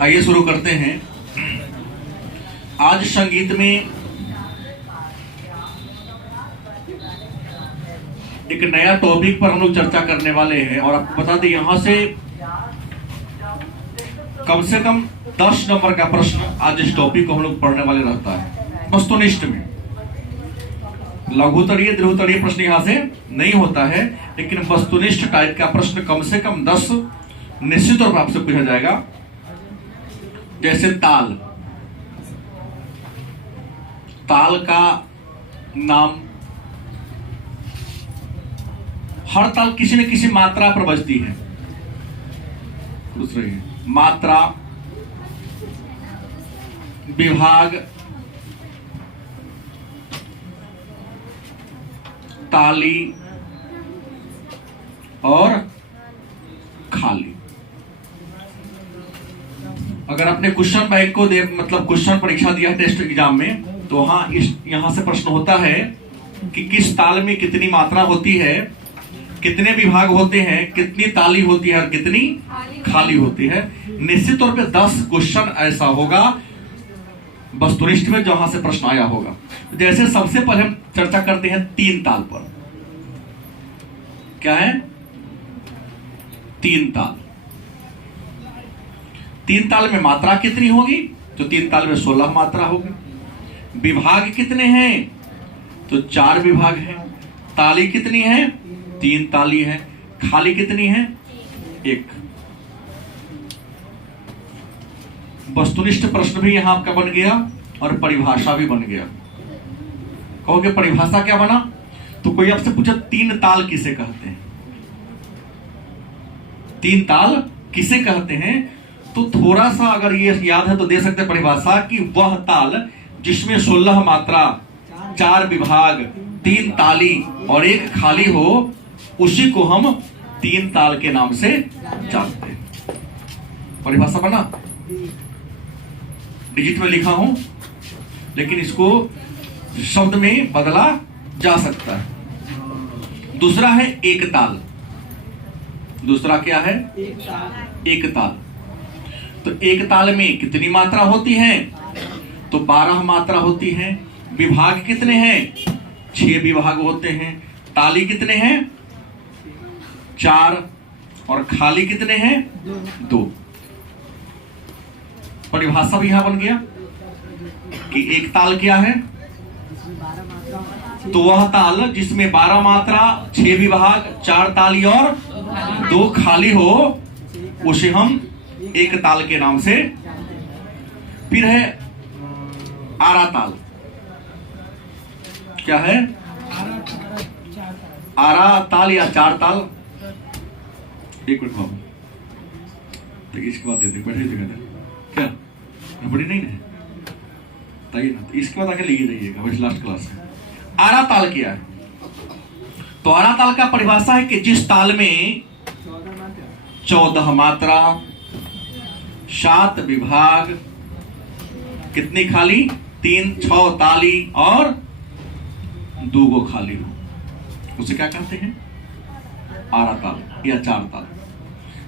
आइए शुरू करते हैं। आज संगीत में एक नया टॉपिक पर हम लोग चर्चा करने वाले हैं और आपको बता दें यहां से कम 10 नंबर का प्रश्न आज इस टॉपिक को हम लोग पढ़ने वाले रहता है। वस्तुनिष्ठ में लघुतरीय दीर्घतरीय प्रश्न यहां से नहीं होता है, लेकिन वस्तुनिष्ठ टाइप का प्रश्न कम से कम 10 निश्चित तौर पर आपसे पूछा जाएगा। जैसे ताल, ताल का नाम, हर ताल किसी न किसी मात्रा पर बजती है। दूसरी मात्रा, विभाग, ताली और खाली। अगर आपने क्वेश्चन बैंक को मतलब क्वेश्चन परीक्षा दिया है टेस्ट एग्जाम में, तो यहां से प्रश्न होता है कि किस ताल में कितनी मात्रा होती है, कितने विभाग होते हैं, कितनी ताली होती है और कितनी खाली होती है। निश्चित तौर पे 10 क्वेश्चन ऐसा होगा वस्तुनिष्ठ में जहां से प्रश्न आया होगा। जैसे सबसे पहले हम चर्चा करते हैं 3 ताल पर। क्या है? 3 ताल। 3 ताल में मात्रा कितनी होगी? तो 3 ताल में 16 मात्रा होगी। विभाग कितने हैं? तो 4 विभाग हैं। ताली कितनी है? 3 ताली है। खाली कितनी है? 1। वस्तुनिष्ठ प्रश्न भी यहां आपका बन गया और परिभाषा भी बन गया। कहोगे परिभाषा क्या बना? तो कोई आपसे पूछा 3 ताल किसे कहते हैं? 3 ताल किसे कहते हैं? तो थोड़ा सा अगर ये याद है तो दे सकते हैं परिभाषा कि वह ताल जिसमें 16 मात्रा, 4 विभाग, 3 ताली और 1 खाली हो, उसी को हम 3 ताल के नाम से जानते हैं। परिभाषा बना, डिजिट में लिखा हूं, लेकिन इसको शब्द में बदला जा सकता है। दूसरा है एक ताल। दूसरा क्या है? एक ताल। तो एक ताल में कितनी मात्रा होती है? तो 12 मात्रा होती है। विभाग कितने हैं? 6 विभाग होते हैं। ताली कितने हैं? 4। और खाली कितने हैं? 2। परिभाषा भी यहां बन गया कि एक ताल क्या है? तो वह ताल जिसमें 12 मात्रा, 6 विभाग, 4 ताली और 2 खाली हो, उसे हम एक ताल के नाम से। फिर है आरा ताल। क्या है? आरा ताल या 4 ताल। एक मिनट बाबू, तो इसके बाद देते बैठे जगह क्या बड़ी नहीं है, बताइए ना। तो इसके बाद आके लेके जाइएगा, वैसे लास्ट क्लास है। आरा ताल क्या है? तो आरा ताल का परिभाषा है कि जिस ताल में 14 मात्रा, 7 विभाग, कितनी खाली? 3, 6 ताली और 2 खाली हो, उसे क्या कहते हैं? आरा ताल या 4 ताल।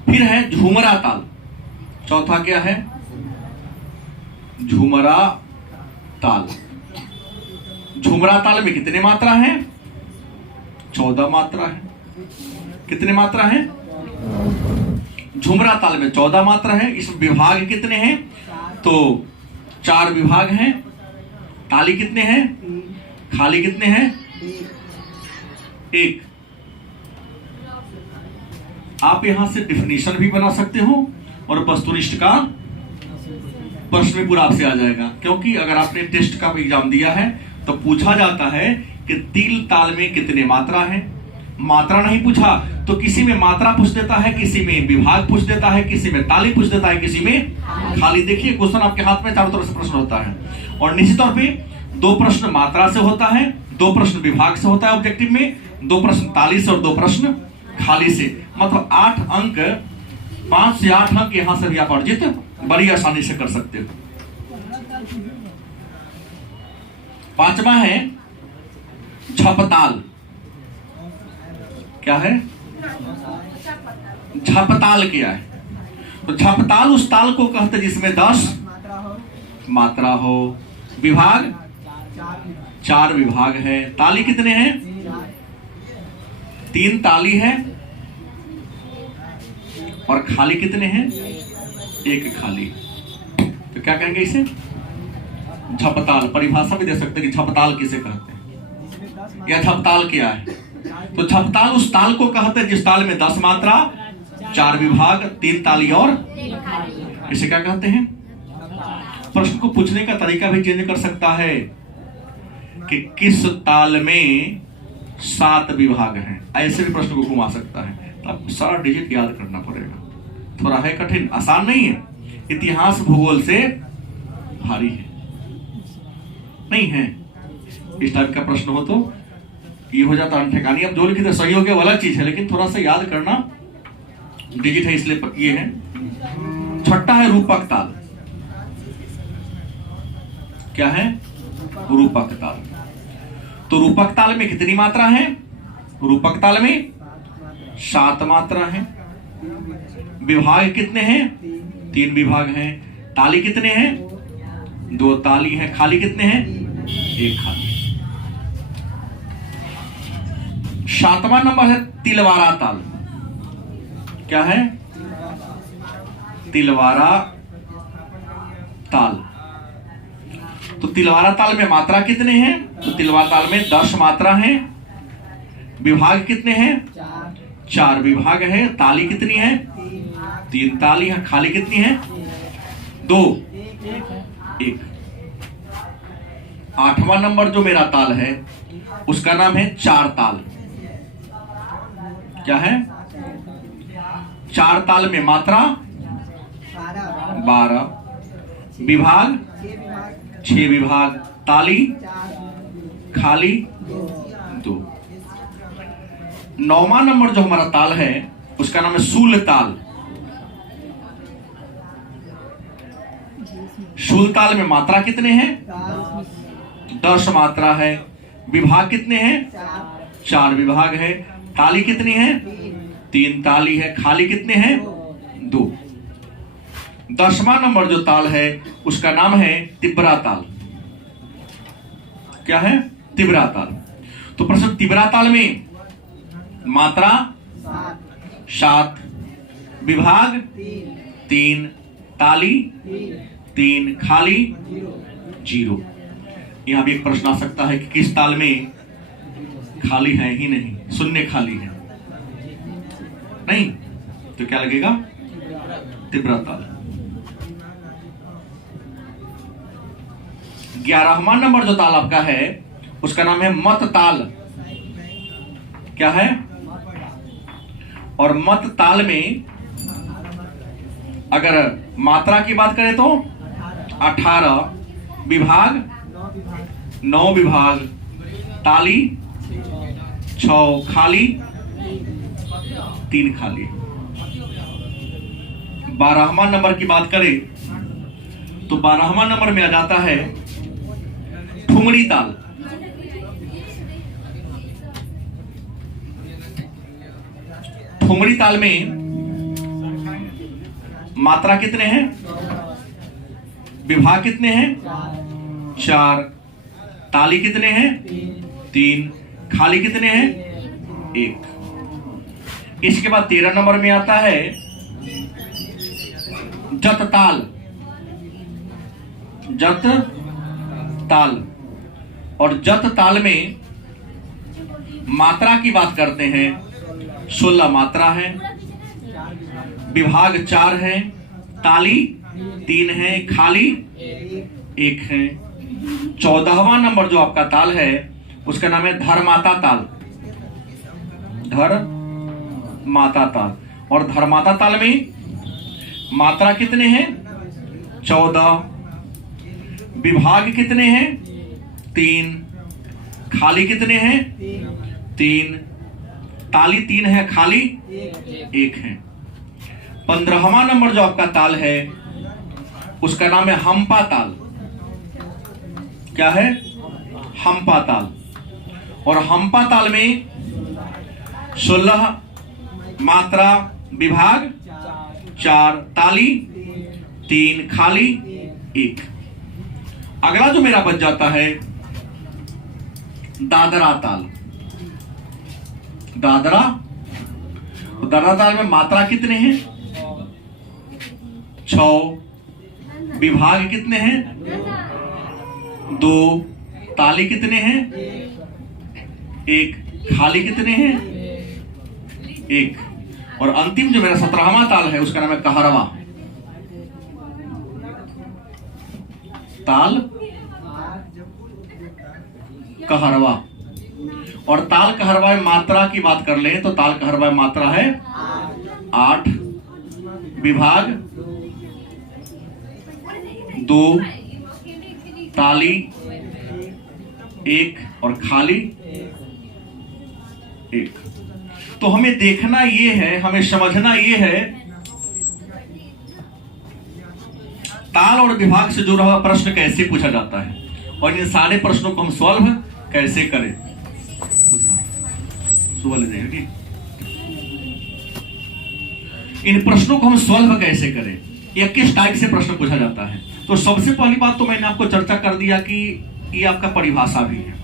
फिर है झूमरा ताल। चौथा क्या है? झूमरा ताल। झूमरा ताल में कितने मात्रा है? 14 मात्रा है। कितने मात्रा है? झूमरा ताल में 14 मात्रा है। इसमें विभाग कितने हैं? तो 4 विभाग हैं। ताली कितने हैं? खाली कितने हैं? 1। आप यहां से डिफिनीशन भी बना सकते हो और वस्तुनिष्ठ का प्रश्न भी पूरा आपसे आ जाएगा। क्योंकि अगर आपने टेस्ट का एग्जाम दिया है तो पूछा जाता है कि 3 ताल में कितने मात्रा है। मात्रा नहीं पूछा तो किसी में मात्रा पूछ देता है, किसी में विभाग पूछ देता है, किसी में ताली पूछ देता है, किसी में खाली। देखिए क्वेश्चन आपके हाथ में चारों तरफ से प्रश्न होता है और निश्चित तौर पे 2 प्रश्न मात्रा से होता है, 2 प्रश्न विभाग से होता है ऑब्जेक्टिव में, 2 प्रश्न ताली से और 2 प्रश्न खाली से। मतलब 8 अंक, 5 से 8 अंक यहां से भी आप अर्जित बड़ी आसानी से कर सकते हो। 5वां है झपताल। क्या है? झपताल क्या है? तो झपताल उस ताल को कहते जिसमें 10 मात्रा हो। विभाग 4 विभाग है। ताली कितने हैं? 3 ताली है। और खाली कितने हैं? 1 खाली। तो क्या कहेंगे इसे? झपताल। परिभाषा भी दे सकते हैं कि झपताल किसे कहते हैं या झपताल क्या है। तो झपताल उस ताल को कहते हैं जिस ताल में 10 मात्रा, 4 विभाग, 3 ताली और इसे क्या कहते हैं? प्रश्न को पूछने का तरीका भी चेंज कर सकता है कि किस ताल में 7 विभाग हैं, ऐसे भी प्रश्न को घुमा सकता है। अब सारा डिजिट याद करना पड़ेगा। थोड़ा है कठिन, आसान नहीं है। इतिहास भूगोल से भारी है, नहीं है। इस टाइप का प्रश्न हो तो ये हो जाता अनठेकानी। अब जो लिखी थे सही हो गया, अलग चीज है, लेकिन थोड़ा सा याद करना डिजिट है, इसलिए ये है। छठा है रूपक ताल। क्या है? रूपक ताल। तो रूपक ताल में कितनी मात्रा है? रूपक ताल में 7 मात्रा है। विभाग कितने हैं? 3 विभाग हैं। ताली कितने हैं? 2 ताली हैं। खाली कितने हैं? 1 खाली। 7वां नंबर है तिलवारा ताल। क्या है? तिलवारा ताल। तो तिलवारा ताल में मात्रा कितने हैं? तो तिलवारा ताल में 10 मात्रा हैं। विभाग कितने हैं? 4 विभाग है। ताली कितनी है? 3 ताली है। खाली कितनी है? 2 1। 8वां नंबर जो मेरा ताल है उसका नाम है 4 ताल। क्या है? 4 ताल में मात्रा 12, विभाग 6 विभाग, ताली खाली 2। 9वां नंबर जो हमारा ताल है उसका नाम है शूल ताल। शूल ताल में मात्रा कितने हैं? 10 मात्रा है। विभाग कितने हैं? 4 विभाग है। ताली कितनी है? 3 ताली है। खाली कितने हैं? 2। 10वां नंबर जो ताल है उसका नाम है तिब्रा ताल। क्या है? तिब्रा ताल। तो प्रश्न तिब्रा ताल में मात्रा 7, विभाग 3, ताली 3, खाली 0। यहां भी एक प्रश्न आ सकता है कि किस ताल में खाली है ही नहीं, शून्य खाली है नहीं, तो क्या लगेगा? तिब्रा ताल। 11वां नंबर जो ताल आपका है उसका नाम है मत ताल। क्या है? और मत ताल में अगर मात्रा की बात करें तो 18, विभाग 9 विभाग, ताली 6, खाली 3 खाली। 12वां नंबर की बात करें तो 12वां नंबर में आ जाता है ठुमरी ताल। ठुमरी ताल में मात्रा कितने हैं? विभाग कितने हैं? 4, ताली कितने हैं? 3, खाली कितने हैं? 1। इसके बाद 13 नंबर में आता है जत ताल। जत ताल। और जत ताल में मात्रा की बात करते हैं 16 मात्रा है। विभाग 4 है। ताली 3 है। खाली 1 है। 14वां नंबर जो आपका ताल है उसका नाम है धर्माता ताल। धर्माता ताल। और धर्माता ताल में मात्रा कितने हैं? 14, विभाग कितने हैं? 3, खाली कितने हैं? 3, ताली 3 है। खाली 1 है। 15वां नंबर जो आपका ताल है उसका नाम है हम्पा ताल। क्या है? हम्पा ताल। और हम्पा ताल में 16 मात्रा, विभाग 4 ताली, 3 खाली, 1। अगला जो मेरा बच जाता है दादरा ताल। दादरा ताल में मात्रा कितने हैं? 6। विभाग कितने हैं? 2। ताली कितने हैं? 1। खाली कितने हैं? 1। और अंतिम जो मेरा 17वां ताल है उसका नाम है कहरवा ताल। कहरवा और ताल कहरवा में मात्रा की बात कर ले तो ताल कहरवा में मात्रा है 8। विभाग 2। ताली 1 और खाली 1। तो हमें देखना ये है, हमें समझना ये है, ताल और विभाग से जुड़ा हुआ प्रश्न कैसे पूछा जाता है और इन सारे प्रश्नों को हम सॉल्व कैसे करें। सुबह ले जाएगा कि इन प्रश्नों को हम सॉल्व कैसे करें या किस टाइप से प्रश्न पूछा जाता है। तो सबसे पहली बात तो मैंने आपको चर्चा कर दिया कि ये आपका परिभाषा भी है।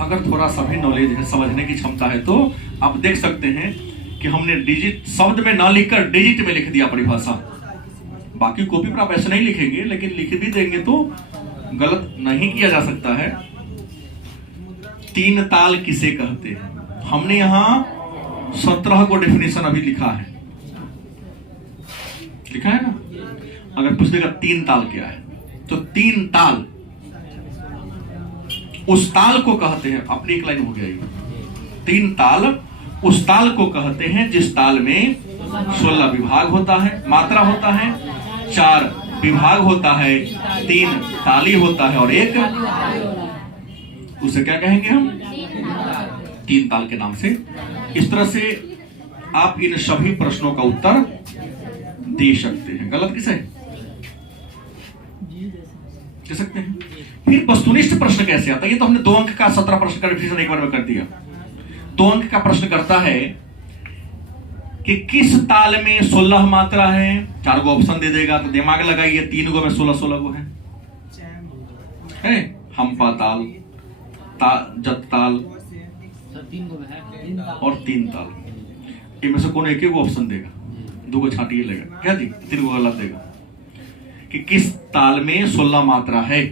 अगर थोड़ा सा भी नॉलेज है, समझने की क्षमता है तो आप देख सकते हैं कि हमने डिजिट शब्द में ना लिखकर डिजिट में लिख दिया परिभाषा। बाकी कॉपी पर आप ऐसे नहीं लिखेंगे, लेकिन लिख भी देंगे तो गलत नहीं किया जा सकता है। 3 ताल किसे कहते हैं? हमने यहां 17 को डेफिनेशन अभी लिखा है ना। अगर पूछ देगा 3 ताल क्या है तो 3 ताल उस ताल को कहते हैं। अपनी एक लाइन हो गया ये। 3 ताल उस ताल को कहते हैं जिस ताल में 16 विभाग होता है, मात्रा होता है, 4 विभाग होता है, 3 ताली होता है और 1 उसे क्या कहेंगे हम? 3 ताल के नाम से। इस तरह से आप इन सभी प्रश्नों का उत्तर दे सकते हैं। गलत किसे दे सकते हैं? फिर वस्तुनिष्ठ प्रश्न कैसे आता है? ये तो हमने 2 अंक का 17 प्रश्न का डिफिनेशन एक बार में कर दिया। 2 अंक का प्रश्न करता है कि किस ताल में 16 मात्रा है। 4 गो ऑप्शन दे देगा तो दिमाग लगाइए। 3 गो में 16 गो है। हम्पा ताल, जत ताल और 3 ताल। इनमें से कौन एक गो ऑप्शन देगा? 2 गो छाटिए लेगा क्या जी? 3 गो गलत देगा। कि किस ताल में 16 मात्रा है,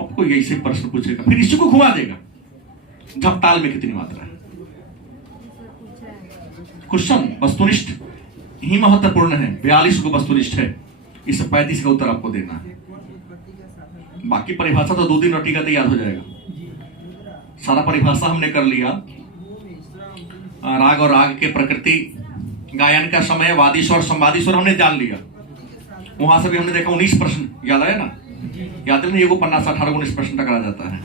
आपको यही से प्रश्न पूछेगा। फिर इसी को घुमा देगा, जब ताल में कितनी मात्रा है। क्वेश्चन वस्तुनिष्ठ ही महत्वपूर्ण है। 42 को वस्तुनिष्ठ है, इस 35 का उत्तर आपको देना है। बाकी परिभाषा तो 2 दिन रटिका तो याद हो जाएगा। सारा परिभाषा हमने कर लिया। राग और राग के प्रकृति, गायन का समय, वादी स्वर, संवादी स्वर हमने जान लिया। वहां से भी हमने देखा 19 प्रश्न याद आया ना? याद है ना? ये वो पन्ना से 18 19 प्रश्न तक आ जाता है।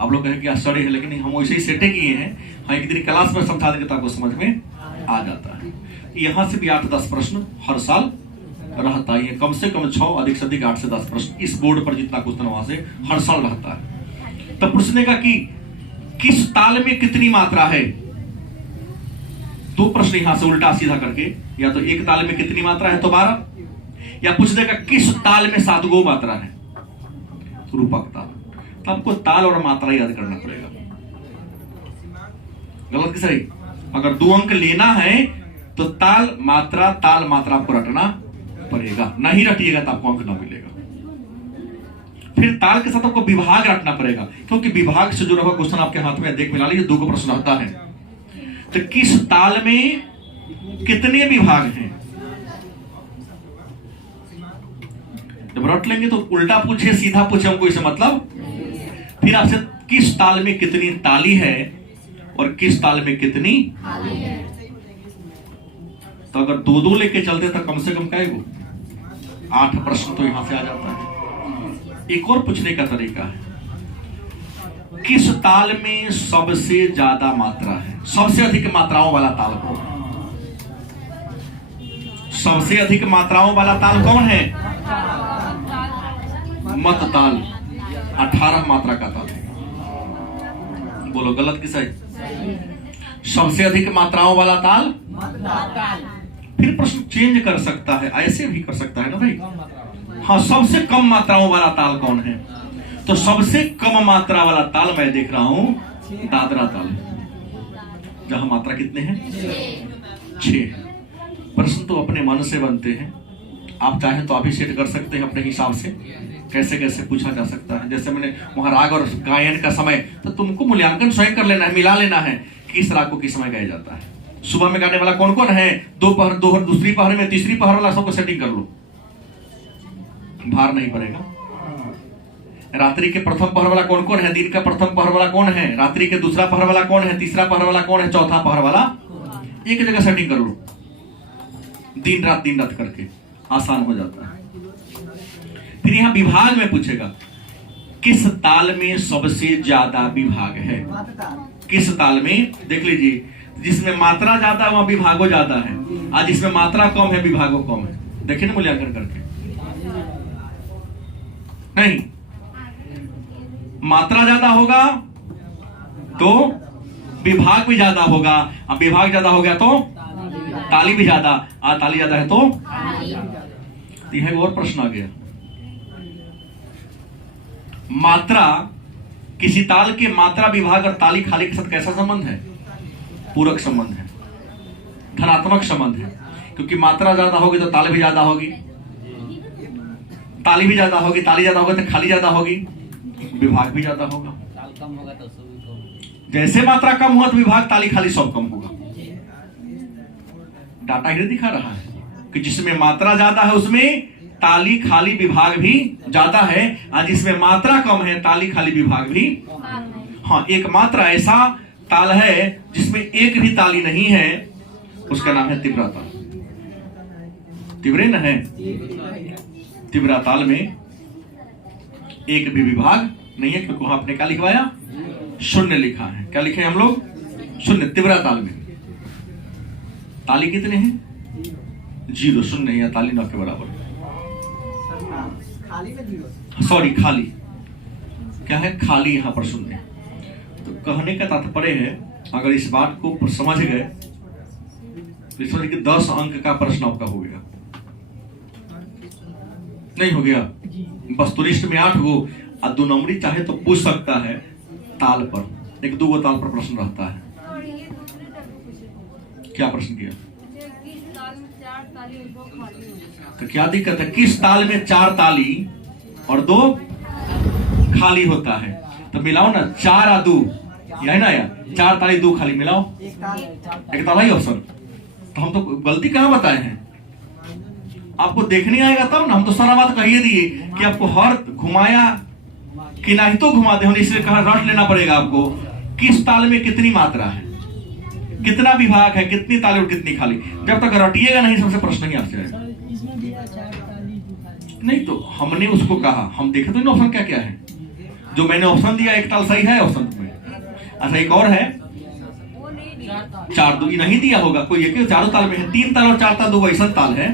आप लोग कहें कि आश्चर्य है, लेकिन हम वैसे ही सेटे किए हैं। हाँ, एक दिन क्लास में समझा देंगे तो आपको समझ में आ जाता है। यहां से भी 8-10 प्रश्न हर साल रहता है। कम से कम 6, अधिक से अधिक 8 से 10 प्रश्न इस बोर्ड पर जितना क्वेश्चन वहां से हर साल रहता है। तब पूछने का कि किस ताल में कितनी मात्रा है। 2 प्रश्न यहां से उल्टा सीधा करके, या तो एक ताल में कितनी मात्रा है तो 12, या पूछ देगा किस ताल में 7 गो मात्रा है, रूपक ताल। तो आपको ताल और मात्रा याद करना पड़ेगा। गलत कि सही? अगर 2 अंक लेना है तो ताल मात्रा आपको रटना पड़ेगा। नहीं रटिएगा तो आपको अंक ना मिलेगा। फिर ताल के साथ आपको विभाग रखना पड़ेगा, क्योंकि विभाग से जुड़ा हुआ क्वेश्चन आपके हाथ में देख मिला लीजिए। 2 को प्रश्न आता है तो किस ताल में कितने विभाग हैं। जब रट लेंगे तो उल्टा पूछे सीधा पूछे, हमको इसे मतलब। फिर आपसे किस ताल में कितनी ताली है और किस ताल में कितनी ताली है। तो अगर 2-2 लेके चलते तो कम से कम क्या है 8 प्रश्न तो यहां से आ जाता है। एक और पूछने का तरीका है, किस ताल में सबसे ज्यादा मात्रा है। सबसे अधिक मात्राओं वाला ताल कौन है? सबसे अधिक मात्राओं वाला ताल कौन है? मत ताल। 18 मात्रा का ताल। बोलो गलत कि सही? सबसे अधिक मात्राओं वाला ताल फिर प्रश्न चेंज कर सकता है, ऐसे भी कर सकता है ना भाई। हाँ, सबसे कम मात्राओं वाला ताल कौन है? तो सबसे कम मात्रा वाला ताल मैं देख रहा हूं दादरा ताल, जहां मात्रा कितने हैं? 6। प्रश्न तो अपने मन से बनते हैं, आप चाहें तो आप ही सेट कर सकते हैं अपने हिसाब से, कैसे कैसे पूछा जा सकता है। जैसे मैंने वहां राग और गायन का समय, तो तुमको मूल्यांकन स्वयं कर लेना है, मिला लेना है किस राग को किस समय गाया जाता है। सुबह में गाने वाला कौन कौन है, दोपहर दूसरी पहर में, तीसरी पहर वाला, सबको सेटिंग कर लो, भार नहीं पड़ेगा। रात्रि के प्रथम पहर वाला कौन कौन है, दिन का प्रथम पहर वाला कौन है, रात्रि के दूसरा पहर वाला कौन है, तीसरा पहर वाला कौन है, चौथा पहर वाला, एक जगह सेटिंग कर लो, दिन रात करके आसान हो जाता है। फिर यहां विभाग में पूछेगा, किस ताल में सबसे ज्यादा विभाग है? किस ताल में, देख लीजिए, जिसमें मात्रा ज्यादा वहां विभागो ज्यादा है, और जिसमें मात्रा कम है विभागो कम है। देखिए ना मूल्यांकन करके, नहीं, मात्रा ज्यादा होगा तो विभाग भी ज्यादा होगा, अब विभाग ज्यादा हो गया तो ताली भी ज्यादा, ताली ज्यादा है तो यह और प्रश्न आ गया। मात्रा, किसी ताल के मात्रा विभाग और ताली खाली के साथ कैसा संबंध है? पूरक संबंध है, धनात्मक संबंध है, क्योंकि मात्रा ज्यादा होगी तो ताल भी ज्यादा होगी, ताली भी ज्यादा होगी, ताली ज्यादा होगी तो खाली ज्यादा होगी, विभाग भी ज्यादा होगा। जैसे मात्रा कम हुआ तो विभाग, ताली, खाली सब कम होगा। डाटा ही दिखा रहा है कि जिसमें मात्रा ज्यादा है उसमें ताली, खाली, विभाग भी ज्यादा है, और जिसमें मात्रा कम है ताली, खाली, विभाग भी। हाँ, एक मात्रा ऐसा ताल है जिसमें एक भी ताली नहीं है, उसका नाम है तिब्रा ताल। तिब्रे न है, तिब्रा ताल में एक भी विभाग नहीं है, क्योंकि वहां आपने क्या लिखवाया? शून्य लिखा है। क्या लिखे हम लोग? शून्य। तिब्रा ताल में ताली कितने हैं? 0, शून्य या ताली 9 के बराबर। सॉरी, खाली क्या है? खाली यहां पर शून्य। तो कहने का तात्पर्य है, अगर इस बात को समझ गए तो समझ के 10 अंक का प्रश्न आपका हो गया। नहीं हो गया? वस्तुनिष्ठ में 8 गो, और 2 नंबरी चाहे तो पूछ सकता है ताल पर, 1-2 गो ताल पर प्रश्न रहता है। क्या प्रश्न किया? तो क्या दिक्कत है? किस ताल में 4 ताली और 2 खाली होता है? तो मिलाओ ना, 4 और 2, यही ना यार, 4 ताली 2 खाली, मिलाओ, एक ताला ही ऑप्शन। तो हम तो गलती कहां बताए हैं? आपको देखने आएगा तब ना, हम तो सारा बात कहिए दिए कि आपको हर घुमाया कि नहीं तो घुमा दे, इसलिए कहा रट लेना पड़ेगा आपको, किस ताल में कितनी मात्रा है, कितना विभाग है, कितनी ताली और कितनी खाली। जब तक रटिएगा नहीं सबसे प्रश्न नहीं आ जाएगा। नहीं तो हमने उसको कहा, हम देखे तो ऑप्शन क्या क्या है, जो मैंने ऑप्शन दिया एक ताल सही है ऑप्शन में। अच्छा, एक और है 4 2 नहीं दिया होगा कोई, एक 4 ताल में है, 3 ताल और 4 ताल, 2 ऐसा ताल है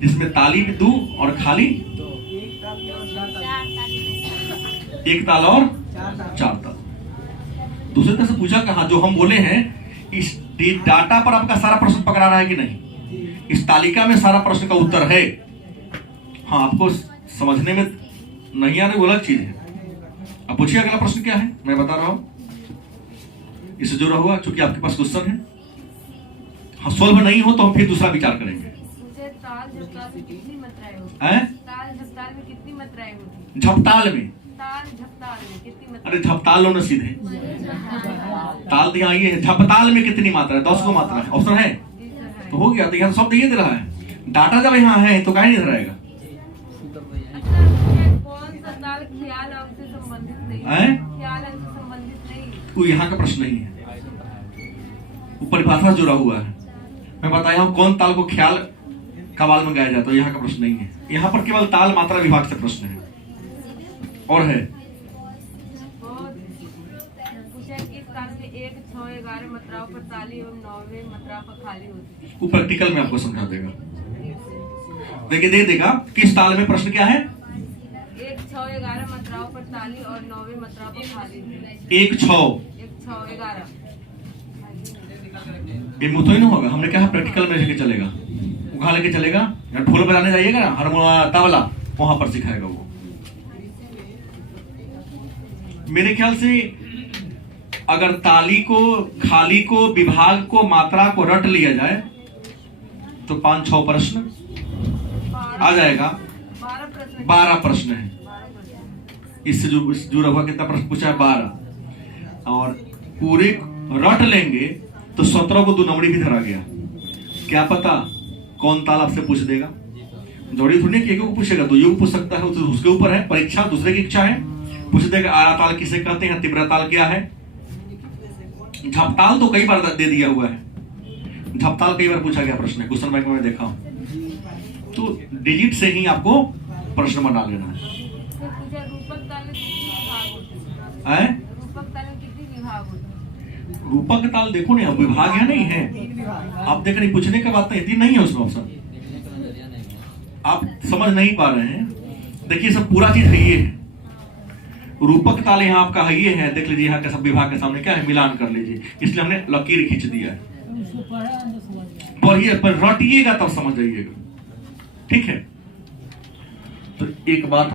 जिसमें ताली भी 2 और खाली 1 ताल और 4 ताल। दूसरे तरह से पूछा कहा, जो हम बोले हैं इस डाटा पर आपका सारा प्रश्न पकड़ा रहा है कि नहीं, इस तालिका में सारा प्रश्न का उत्तर है। हाँ, आपको समझने में नहीं आ रही वो अलग चीज है। अब पूछिए अगला प्रश्न क्या है, मैं बता रहा हूं, इससे जुड़ा हुआ, चूंकि आपके पास क्वेश्चन है। हाँ, सोल्व नहीं हो तो हम फिर दूसरा विचार करेंगे। ताल झपताल में कितनी मात्राएं होती हैं? ताल झपताल में कितनी मात्राएं होती? झपताल में, ताल झपताल में कितनी मात्रा? अरे झपताल लो ना सीधे, ताल तो यहाँ ये है, झपताल में कितनी मात्रा है? 10 को मात्रा है, ऑप्शन है तो हो गया। तो यहाँ सब ये दे रहा है, डाटा जब यहाँ है तो कहीं नहीं रहेगा। कौन सा ताल ख्याल अंक से संबंधित नहीं है? ख्याल अंक से संबंधित नहीं, वो यहाँ का प्रश्न नहीं है, वो परिभाषा जुड़ा हुआ है। मैं बताया हूँ कौन ताल को ख्याल कवाल में गाया जाता है, यहाँ का प्रश्न नहीं है। यहाँ पर केवल ताल मात्रा विभाग से प्रश्न है। और है पूछा किस ताल में 1, 6, 11 मात्राओं पर ताली एवं 9वें मात्रा पर खाली होती है? वो प्रैक्टिकल में आपको समझा देगा। देखिए दे देगा किस ताल में, प्रश्न क्या है? 1, 6, 11 मात्राओं पर ताली और 9वें मात्राओं पर खाली। 1 6 1, 6, 11 ये मुँह तो ही नहीं होगा। हमने कहा प्रैक्टिकल में लेके चलेगा, वो कहाँ लेके चलेगा? या ढोल बजाने जाइएगा ना, हारमोनियम तबला, वहां पर सिखाएगा वो। मेरे ख्याल से अगर ताली को, खाली को, विभाग को, मात्रा को रट लिया जाए तो 5-6 प्रश्न आ जाएगा। 12 प्रश्न है। इससे जो रघुआ कितना प्रश्न पूछा है? 12। और पूरे रट लेंगे तो 17 को 2 नंबरी भी धरा गया। क्या पता कौन ताल आपसे पूछ देगा। जरूरी थोड़ी एक को पूछेगा, 2 को पूछ सकता है, तो उसके ऊपर है। परीक्षा दूसरे की इच्छा है, पूछ देगा आरा ताल किसे कहते हैं, तिब्रा ताल क्या है। झपताल तो कई बार दे दिया हुआ है, झपताल कई बार पूछा गया प्रश्न, क्वेश्चन बैंक में देखा हूं। तो डिजिट से ही आपको प्रश्न बना लेना है। रूपक ताल देखो नहीं, अब विभाग है नहीं है, आप देख रहे पूछने का बात नहीं, नहीं है उसमें ऑप्शन, आप समझ नहीं पा रहे हैं। देखिए सब पूरा चीज है ये है। रूपक ताल यहाँ आपका है ये है, देख लीजिए यहाँ का सब विभाग के सामने क्या है, मिलान कर लीजिए, इसलिए हमने लकीर खींच दिया है। पढ़िए पर रटिएगा तब समझ जाइएगा, ठीक है। तो एक बात